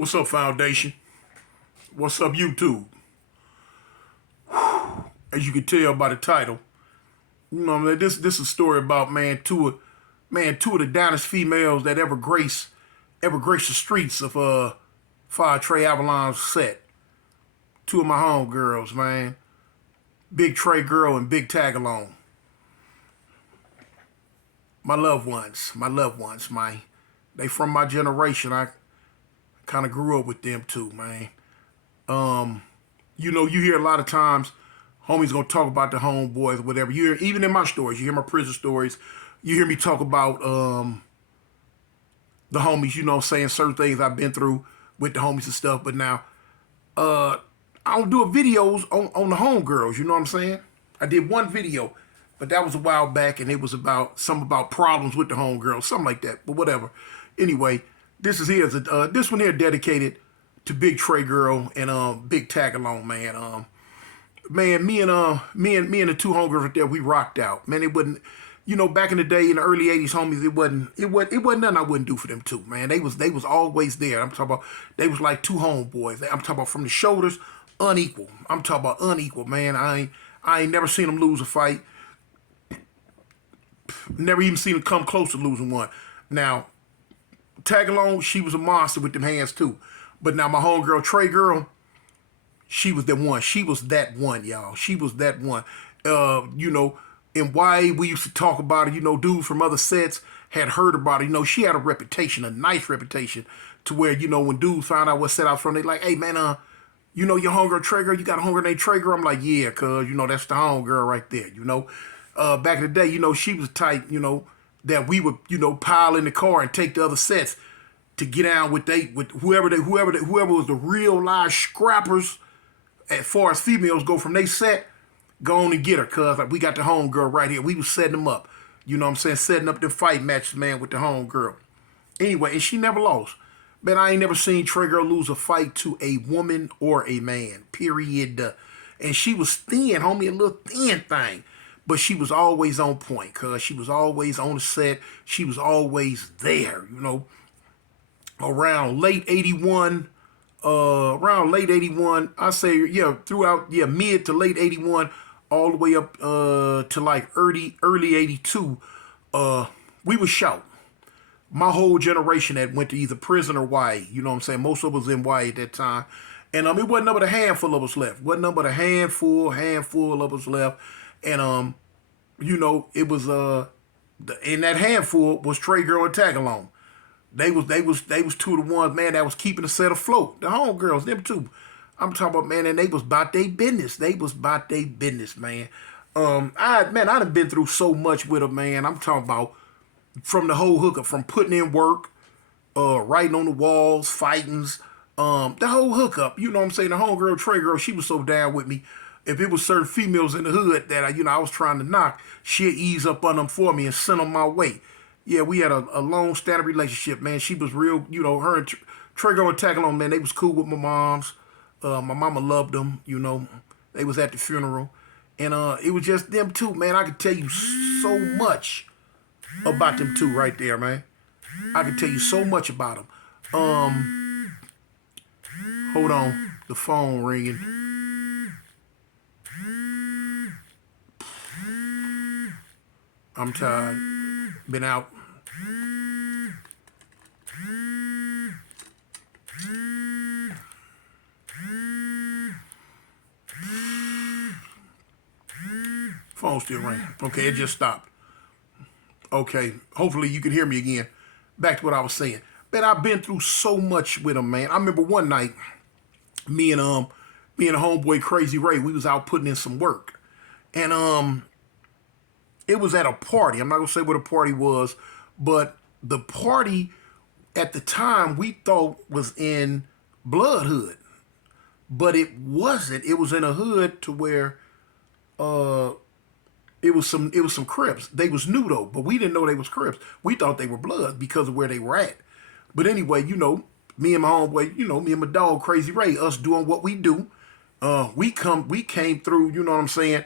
What's up, Foundation? What's up, YouTube? As you can tell by the title, this is a story about two of the downest females that ever graced the streets of tag.a.long set. Two of my homegirls, man. Big Trey Girl and Big Tag.a.long. My loved ones, man. They from my generation. I kind of grew up with them too, man. You hear a lot of times homies gonna talk about the homeboys or whatever. You hear, even in my stories, you hear my prison stories, you hear me talk about the homies, saying certain things I've been through with the homies and stuff. But now, I don't do videos on the homegirls, you know what I'm saying? I did one video, but that was a while back, and it was about problems with the homegirls, something like that. But whatever. Anyway, this one here dedicated to Big Trey Girl and Big Tag.a.long, man. Me and the two homegirls right there, we rocked out. Man, it wasn't, back in the day in the early '80s, homies, it wasn't nothing I wouldn't do for them too, man. They was always there. I'm talking about they was like two homeboys. I'm talking about from the shoulders, unequal. I'm talking about unequal, man. I ain't never seen them lose a fight. Never even seen them come close to losing one. Now, Tag.a.long, she was a monster with them hands too. But now my homegirl, Trey Girl, she was that one. She was that one, y'all. She was that one. In YA, we used to talk about it. Dudes from other sets had heard about it. She had a reputation, a nice reputation, to where, when dudes found out what set I was from, they like, hey, man, your homegirl Trey Girl, you got a homegirl named Trey Girl? I'm like, yeah, cuz, that's the homegirl right there, Back in the day, she was the type, that we would, pile in the car and take the other sets to get down with whoever was the real live scrappers as far as females go from they set, go on and get her, cuz like we got the homegirl right here. We was setting them up. You know what I'm saying? Setting up the fight matches, man, with the homegirl. Anyway, and she never lost. Man, I ain't never seen Trey Girl lose a fight to a woman or a man, period. And she was thin, homie, a little thin thing. But she was always on point, cuz she was always on the set. She was always there, Around late 81, I say, throughout, mid to late 81, all the way up to like early 82, we was short. My whole generation that went to either prison or YA, you know what I'm saying? Most of us in YA at that time. And it wasn't number a handful of us left. Wasn't number a handful of us left. And it was in that handful was Trey Girl and Tag.a.long. They was two of the ones, man, that was keeping the set afloat. The homegirls, them two. I'm talking about, man, and they was about their business. They was about their business, man. I done been through so much with them, man. I'm talking about from the whole hookup, from putting in work, writing on the walls, fightings, the whole hookup. You know what I'm saying? The homegirl, Trey Girl, she was so down with me. If it was certain females in the hood that I was trying to knock, she'd ease up on them for me and send them my way. Yeah, we had a long-standing relationship, man. She was real, her and Trey Girl and Tag.a.long, man, they was cool with my moms. My mama loved them, They was at the funeral. And it was just them two, man. I could tell you so much about them two right there, man. I could tell you so much about them. Hold on. The phone ringing. I'm tired. Been out. Phone still ringing. Okay, it just stopped. Okay, hopefully you can hear me again. Back to what I was saying. Man, I've been through so much with him, man. I remember one night, me and a homeboy Crazy Ray, we was out putting in some work. And it was at a party. I'm not gonna say what a party was, but the party at the time we thought was in Blood Hood. But it wasn't. It was in a hood to where it was some Crips. They was new though, but we didn't know they was Crips. We thought they were Bloods because of where they were at. But anyway, me and my homeboy, me and my dog Crazy Ray, us doing what we do. We came through, you know what I'm saying?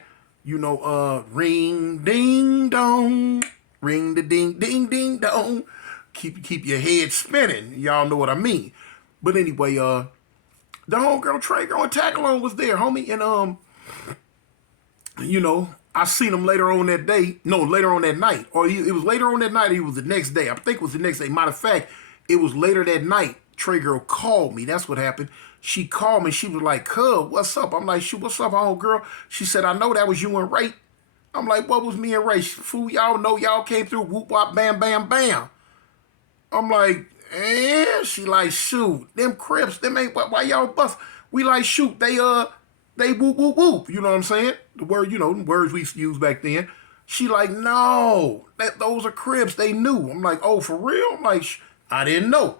Ring ding dong, ring the ding ding ding dong. Keep your head spinning. Y'all know what I mean. But anyway, the homegirl Trey girl and tag along was there, homie, and you know, I seen him later on that day. No, later on that night. Or it was later on that night. It was the next day. I think it was the next day. Matter of fact, it was later that night. Trey girl called me. That's what happened. She called me. She was like, "Cub, what's up?" I'm like, "Shoot, what's up, homegirl?" She said, "I know that was you and Ray." I'm like, "What was me and Ray?" Fool, y'all know y'all came through. Whoop, wop, bam, bam, bam. I'm like, eh? She like, "Shoot, them Crips, them ain't, why y'all bust?" We like, "Shoot, they whoop, whoop, whoop." You know what I'm saying? The word, you know, the words we used back then. She like, "No, those are Crips. They knew." I'm like, "Oh, for real?" I'm like, "I didn't know."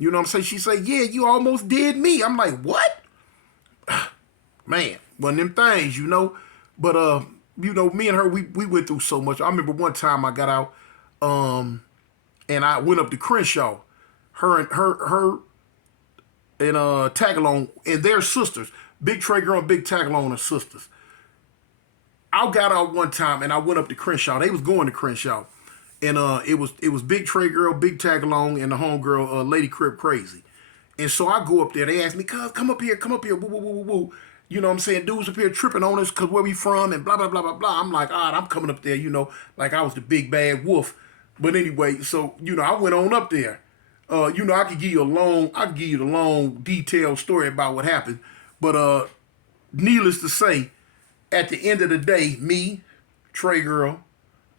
You know what I'm saying? She said, "Yeah, you almost did me." I'm like, "What?" Man, one of them things, you know. But you know, me and her, we went through so much. I remember one time I got out, and I went up to Crenshaw. Her and Tag.a.long and their sisters. Big Trey girl and Big Tag.a.long are sisters. I got out one time and I went up to Crenshaw. They was going to Crenshaw. And it was Big Trey girl, Big Tag.a.long, and the homegirl, Lady Crip Crazy. And so I go up there. They ask me, "Cuz, come up here, woo, woo, woo, woo, woo." You know what I'm saying? Dudes up here tripping on us because where we from and blah, blah, blah, blah, blah. I'm like, all right, I'm coming up there, you know, like I was the big bad wolf. But anyway, so, you know, I went on up there. You know, I could give you the long, detailed story about what happened. But needless to say, at the end of the day, me, Trey Girl,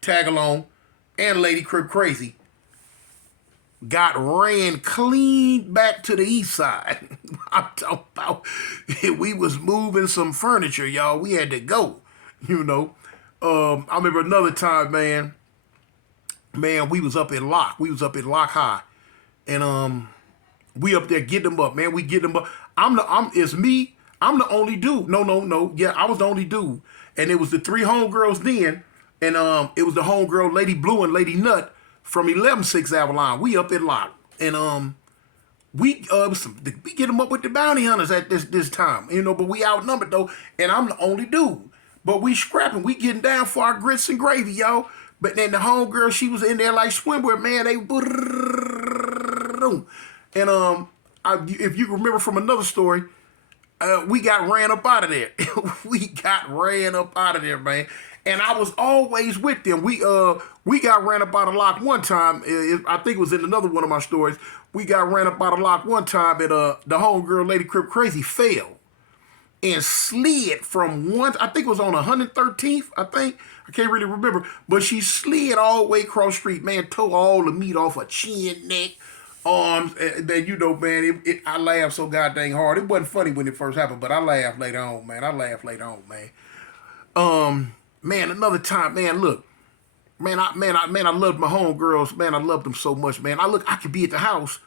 Tag.a.long, and Lady Crip Crazy got ran clean back to the east side. I'm talking about, we was moving some furniture, y'all. We had to go, you know. I remember another time, man, we was up in Lock. We was up in Lock High. And we up there getting them up, man. We get them up. It's me. I'm the only dude. No. Yeah, I was the only dude. And it was the three homegirls then. And it was the homegirl, Lady Blue and Lady Nut from 11-6 Avalon. We up in Lock. And we get them up with the bounty hunters at this time. You know, but we outnumbered though. And I'm the only dude. But we scrapping. We getting down for our grits and gravy, y'all. But then the homegirl, she was in there like swimwear, man. And if you remember from another story, we got ran up out of there. We got ran up out of there, man. And I was always with them. We got ran up out of Lock one time. I think it was in another one of my stories. We got ran up out of Lock one time, and the homegirl, Lady Crip Crazy, fell and slid from one. I think it was on 113th. I can't really remember, but she slid all the way across the street. Man, tore all the meat off her chin, neck, arms. Then you know, man, I laughed so goddamn hard. It wasn't funny when it first happened, but I laughed later on, man. Man, another time, man. Look, man, I loved my homegirls, man. I loved them so much, man. I could be at the house,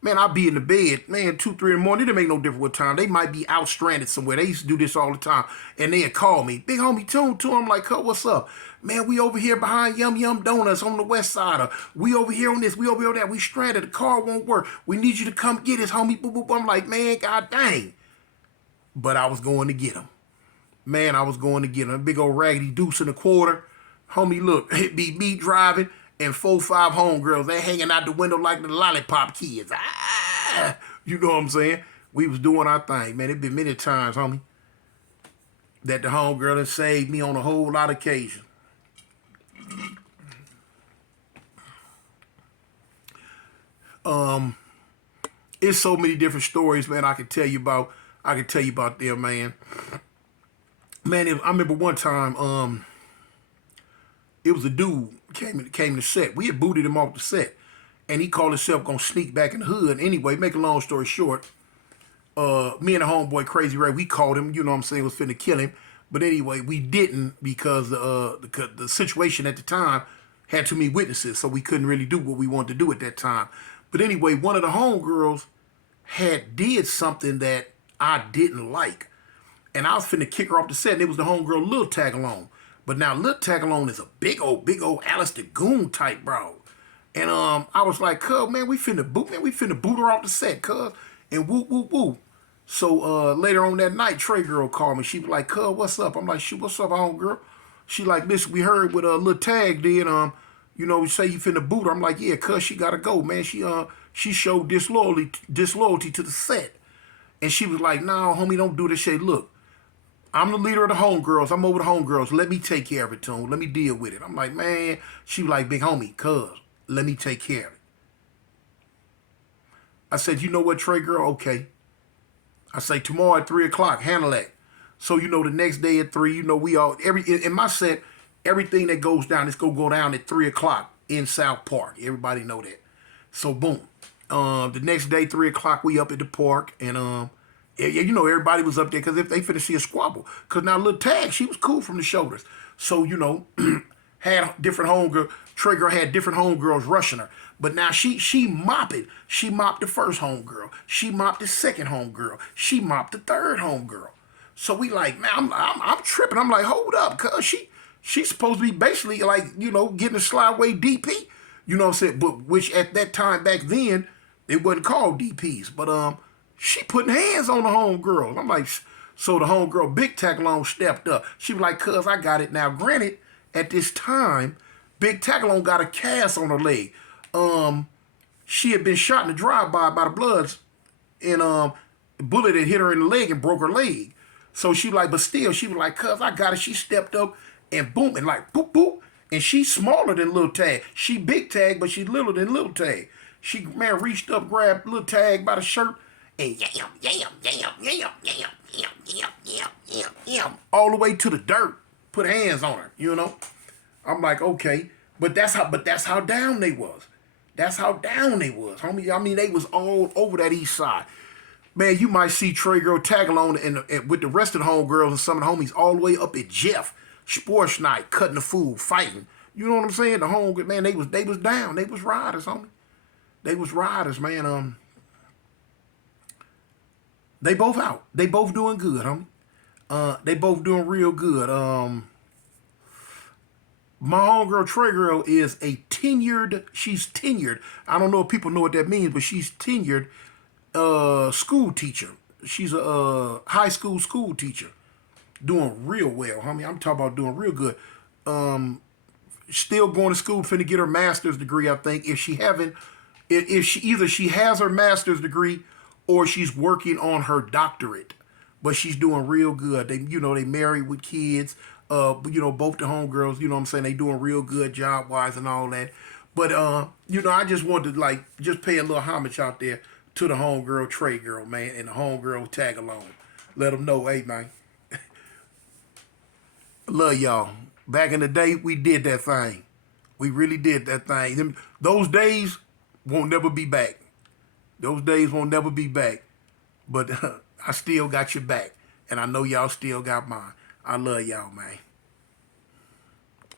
man. I'd be in the bed, man, 2, 3 in the morning. It didn't make no difference what time. They might be out stranded somewhere. They used to do this all the time, and they'd call me, "Big homie Tune." I'm like, "Huh, what's up, man? We over here behind Yum Yum Donuts on the west side. Or we over here on this. We over here on that. We stranded. The car won't work. We need you to come get us, homie." Boop, boop. I'm like, man, god dang. But I was going to get him. Man, I was going to get him. A big old raggedy deuce and a quarter. Homie, look, it be me driving and 4, 5 homegirls. They hanging out the window like the lollipop kids. Ah, you know what I'm saying? We was doing our thing, man. It been many times, homie, that the homegirl has saved me on a whole lot of occasions. It's so many different stories, man. I can tell you about them, man. Man, I remember one time, it was a dude came to set. We had booted him off the set, and he called himself gonna sneak back in the hood. Anyway, make a long story short, me and the homeboy Crazy Ray, we called him. You know what I'm saying? Was finna kill him, but anyway, we didn't because the situation at the time had too many witnesses, so we couldn't really do what we wanted to do at that time. But anyway, one of the homegirls did something that I didn't like. And I was finna kick her off the set, and it was the homegirl Lil Tag.a.long. But now Lil Tag.a.long is a big old Alistair Goon type bro. And I was like, "Cuz, man, we finna boot her off the set, cuz." And whoop, whoop, whoop. So later on that night, Trey girl called me. She was like, "Cuz, what's up?" I'm like, "Shoot, what's up, homegirl?" She like, "Listen, we heard what Lil Tag did. You know, say you finna boot her. I'm like, yeah, cuz she gotta go, man. She showed disloyalty to the set. And she was like, nah, homie, don't do this shit. Look, I'm the leader of the homegirls. I'm over the homegirls. Let me take care of it, Tune. Let me deal with it. I'm like, man. She was like, big homie, cuz, let me take care of it. I said, you know what, Trey girl? Okay. I say, tomorrow at 3 o'clock, handle that. So, you know, the next day at 3, you know, we all, in my set, everything that goes down, it's going to go down at 3 o'clock in South Park. Everybody know that. So, boom. The next day, 3 o'clock, we up at the park. And, yeah, you know, everybody was up there because if they finna see a squabble. Because now, little Tag, she was cool from the shoulders. So, you know, had different homegirls. Trigger had different homegirls rushing her. But now she mop it. She mopped the first homegirl. She mopped the second homegirl. She mopped the third homegirl. So we like, man, I'm tripping. I'm like, hold up, cuz she's supposed to be basically like, you know, getting a slideway DP. You know what I'm saying? But which at that time back then, it wasn't called DPs. But she putting hands on the homegirls. I'm like, so the homegirl Big Tag.a.long stepped up. She was like, cuz I got it. Now, granted, at this time, Big Tag.a.long got a cast on her leg. She had been shot in the drive-by by the Bloods, and a bullet had hit her in the leg and broke her leg. So she like, but still, she was like, cuz I got it. She stepped up and boom, and like, boop, boop. And she's smaller than Lil Tag. She Big Tag, but she's littler than Lil Tag. She, man, reached up, grabbed Lil Tag by the shirt, and yam, all the way to the dirt. Put hands on her, you know. I'm like, okay. But that's how down they was. That's how down they was, homie. I mean, they was all over that east side. Man, you might see Trey Girl tag along and with the rest of the homegirls and some of the homies all the way up at Jeff, sports night, cutting the food, fighting. You know what I'm saying? The home, man, they was down. They was riders, homie. They was riders, man. They both out. They both doing good, homie. They both doing real good. My homegirl Trey Girl is she's tenured. I don't know if people know what that means, but she's tenured school teacher. She's a high school teacher. Doing real well, homie. I'm talking about doing real good. Still going to school, finna get her master's degree, I think. If she either she has her master's degree or she's working on her doctorate. But she's doing real good. They married with kids. Both the homegirls, you know what I'm saying, they doing real good job-wise and all that. But, I just wanted to, like, just pay a little homage out there to the homegirl Trey Girl, man, and the homegirl Tag.a.long. Let them know, hey, man, love y'all. Back in the day, we did that thing. We really did that thing. Those days won't never be back. Those days won't never be back. But I still got your back. And I know y'all still got mine. I love y'all, man.